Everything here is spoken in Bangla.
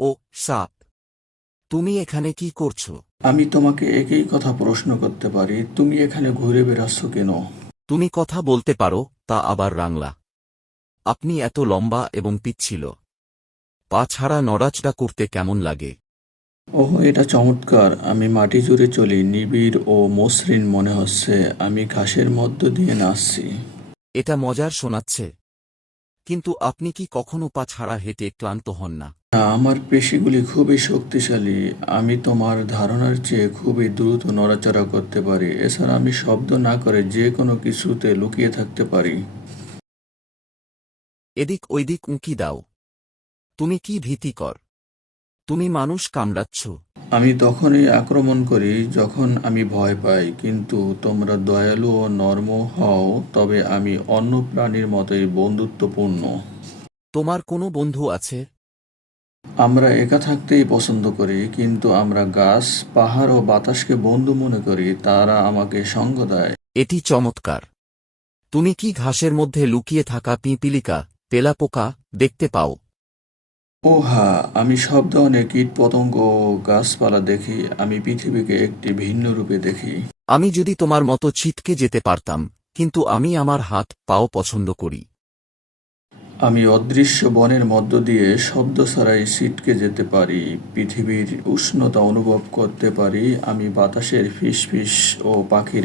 ও সাপ, তুমি এখানে কি করছো? আমি তোমাকে একই কথা প্রশ্ন করতে পারি, তুমি এখানে ঘুরে বেড়াচ্ছ কেন? তুমি কথা বলতে পারো, তা আবার রাংলা। আপনি এত লম্বা এবং পিচ্ছিল, পা ছাড়া নড়াচড়া করতে কেমন লাগে? ওহ, এটা চমৎকার। আমি মাটি জুড়ে চলি, নিবিড় ও মসৃণ মনে হচ্ছে। আমি ঘাসের মধ্য দিয়ে নাচছি। এটা মজার শোনাচ্ছে, কিন্তু আপনি কি কখনো পা ছাড়া হেঁটে ক্লান্ত হন না? না, আমার পেশিগুলি খুবই শক্তিশালী। আমি তোমার ধারণার চেয়ে খুবই দ্রুত নড়াচড়া করতে পারি। এছাড়া আমি শব্দ না করে যে কোনো কিছুতে লুকিয়ে থাকতে পারি। এদিক ওইদিক উঁকি দাও। তুমি কি ভীতিকর? তুমি মানুষ কামড়াচ্ছ। আমি তখনই আক্রমণ করি যখন আমি ভয় পাই, কিন্তু তোমরা দয়ালু ও নরম হও, তবে আমি অন্য প্রাণীর মতোই বন্ধুত্বপূর্ণ। তোমার কোনো বন্ধু আছে? আমরা একা থাকতেই পছন্দ করি, কিন্তু আমরা গাছ, পাহাড় ও বাতাসকে বন্ধু মনে করি। তারা আমাকে সঙ্গ দেয়। এটি চমৎকার। তুমি কি ঘাসের মধ্যে লুকিয়ে থাকা পিঁপিলিকা, তেলাপোকা দেখতে পাও? ও হ্যাঁ, আমি সব ধরনের কীটপতঙ্গ ও গাছপালা দেখি। আমি পৃথিবীকে একটি ভিন্ন রূপে দেখি। আমি যদি তোমার মতো ছিটকে যেতে পারতাম, কিন্তু আমি আমার হাত পাও পছন্দ করি। আমি অদৃশ্য বনের মধ্য দিয়ে শব্দ ছাড়াই ছিটকে যেতে পারি। পৃথিবীর উষ্ণতা অনুভব করতে পারি। আমি বাতাসের ফিসফিস ও পাখির